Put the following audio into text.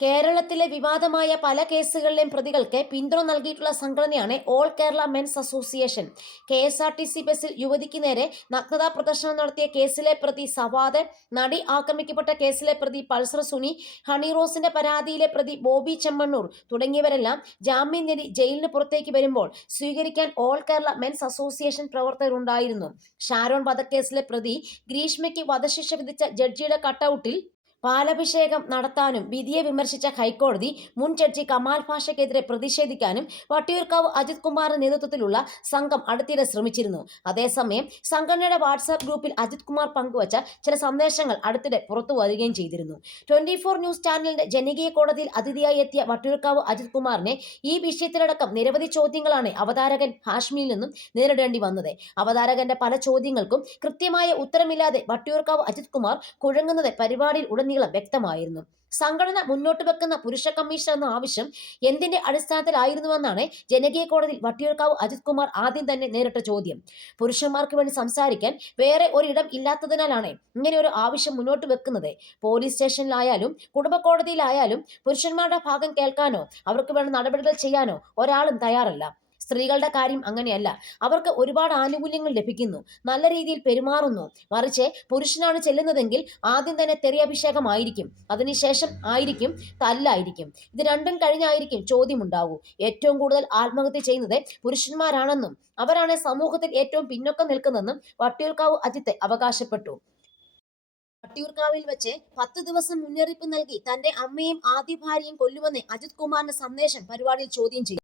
കേരളത്തിലെ വിവാദമായ പല കേസുകളിലെയും പ്രതികൾക്ക് പിന്തുണ നൽകിയിട്ടുള്ള സംഘടനയാണ് all Kerala men's association. KSRTC ബസിൽ യുവതിക്ക് നേരെ നഗ്നതാ പ്രദർശനം നടത്തിയ കേസിലെ പ്രതി സവാദ്, നടി ആക്രമിക്കപ്പെട്ട കേസിലെ പ്രതി പൾസർ സുനി, ഹണി റോസിന്റെ പരാതിയിലെ പ്രതി ബോബി ചെമ്മണ്ണൂർ തുടങ്ങിയവരെല്ലാം ജാമ്യം നേടി ജയിലിന് പുറത്തേക്ക് വരുമ്പോൾ സ്വീകരിക്കാൻ ഓൾ കേരള മെൻസ് അസോസിയേഷൻ പ്രവർത്തകരുണ്ടായിരുന്നു. ഷാരോൺ വധക്കേസിലെ പ്രതി ഗ്രീഷ്മയ്ക്ക് വധശിക്ഷ വിധിച്ച ജഡ്ജിയുടെ കട്ടൌട്ടിൽ പാലഭിഷേകം നടത്താനും വിധിയെ വിമർശിച്ച ഹൈക്കോടതി മുൻ ജഡ്ജി കമാൽ പാഷയ്ക്കെതിരെ പ്രതിഷേധിക്കാനും വട്ടിയൂർക്കാവ് അജിത് കുമാറിന്റെ നേതൃത്വത്തിലുള്ള സംഘം അടുത്തിടെ ശ്രമിച്ചിരുന്നു. അതേസമയം സംഘടനയുടെ വാട്സാപ്പ് ഗ്രൂപ്പിൽ അജിത് കുമാർ പങ്കുവച്ച ചില സന്ദേശങ്ങൾ അടുത്തിടെ പുറത്തു വരികയും ചെയ്തിരുന്നു. 24 ന്യൂസ് ചാനലിന്റെ ജനകീയ കോടതിയിൽ അതിഥിയായി എത്തിയ വട്ടിയൂർക്കാവ് അജിത് കുമാറിനെ ഈ വിഷയത്തിലടക്കം നിരവധി ചോദ്യങ്ങളാണ് അവതാരകൻ ഹാഷ്മിയിൽ നിന്നും നേരിടേണ്ടി വന്നത്. അവതാരകന്റെ പല ചോദ്യങ്ങൾക്കും കൃത്യമായ ഉത്തരമില്ലാതെ വട്ടിയൂർക്കാവ് അജിത് കുമാർ കുഴങ്ങുന്നത് പരിപാടിയിൽ ഉടനീളം വ്യക്തമായിരുന്നു. സംഘടന മുന്നോട്ട് വെക്കുന്ന പുരുഷ കമ്മീഷൻ എന്ന ആവശ്യം എന്തിന്റെ അടിസ്ഥാനത്തിലായിരുന്നുവെന്നാണ് ജനകീയ കോടതിയിൽ വട്ടിയൂർക്കാവ് അജിത് കുമാർ ആദ്യം തന്നെ നേരിട്ട ചോദ്യം. പുരുഷന്മാർക്ക് വേണ്ടി സംസാരിക്കാൻ വേറെ ഒരിടം ഇല്ലാത്തതിനാലാണ് ഇങ്ങനെ ഒരു ആവശ്യം മുന്നോട്ട് വെക്കുന്നത്. പോലീസ് സ്റ്റേഷനിലായാലും കുടുംബ കോടതിയിലായാലും പുരുഷന്മാരുടെ ഭാഗം കേൾക്കാനോ അവർക്ക് വേണ്ട നടപടികൾ ചെയ്യാനോ ഒരാളും തയ്യാറല്ല. സ്ത്രീകളുടെ കാര്യം അങ്ങനെയല്ല. അവർക്ക് ഒരുപാട് ആനുകൂല്യങ്ങൾ ലഭിക്കുന്നു, നല്ല രീതിയിൽ പെരുമാറുന്നു. മറിച്ച് പുരുഷനാണ് ചെല്ലുന്നതെങ്കിൽ ആദ്യം തന്നെ തെറിയഭിഷേകമായിരിക്കും, അതിനുശേഷം ആയിരിക്കും തല്ലായിരിക്കും. ഇത് രണ്ടും കഴിഞ്ഞായിരിക്കും ചോദ്യമുണ്ടാവൂ. ഏറ്റവും കൂടുതൽ ആത്മഹത്യ ചെയ്യുന്നത് പുരുഷന്മാരാണെന്നും അവരാണ് സമൂഹത്തിൽ ഏറ്റവും പിന്നോക്കം നിൽക്കുന്നതെന്നും വട്ടിയൂർക്കാവ് അജിത്ത് അവകാശപ്പെട്ടു. വട്ടിയൂർക്കാവിൽ വെച്ച് 10 ദിവസം മുന്നറിയിപ്പ് നൽകി തന്റെ അമ്മയും ആദ്യ ഭാര്യയും കൊല്ലുമെന്ന് അജിത് കുമാറിന്റെ സന്ദേശം പരിപാടിയിൽ ചോദ്യം ചെയ്തു.